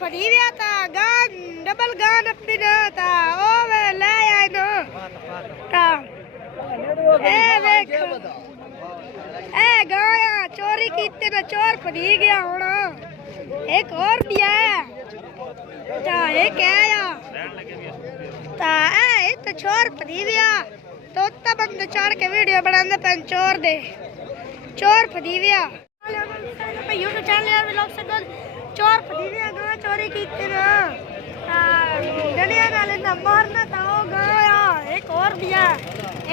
फड़ी गया था गान डबल गान अपनी ना था ओ वे ले आए ना था ए देख ए गाया चोरी कीते ना चोर फड़ी गया होना एक और भी है ता एक आया ता ए तो चोर फड़ी गया तो उतना बंद चढ़ के वीडियो बनाने पेन चोर दे चोर फड़ी गया यूट्यूब चैनल यार व्लॉग से चोर फड़ी गया गा चोरी कीते ना डनिया नाले ना मारना था ओ गाया एक और भी है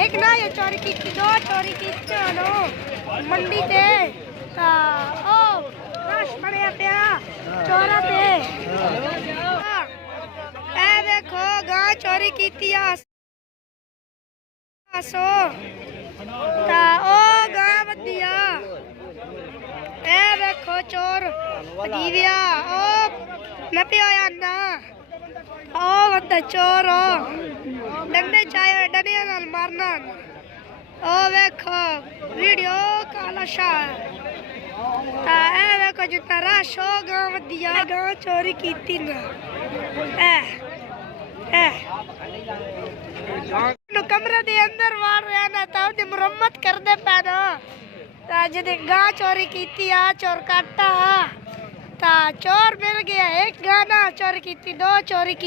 एक ना ये चोरी की दो चोरी की चलो मंडी ते ता ओ रश बड़े पे चोरा पे ए देखो गा चोरी की सो ता ओ गा बदिया ए देखो चोर दीविया ओ न पियो ना ओ बंदा चोर डंडे चाहे डंडे नाल मारना ओ देखो वीडियो काला शाह ता ए देखो जितना रश हो गांव दिया गांव चोरी की ना ए कमरे दे अंदर वार रहा ना ता ओदी मुरम्मत कर दे पैना ता जदे गांव चोरी की आ चोर काटा ता चोर मिल गया एक गाना चोरी की दो चोरी की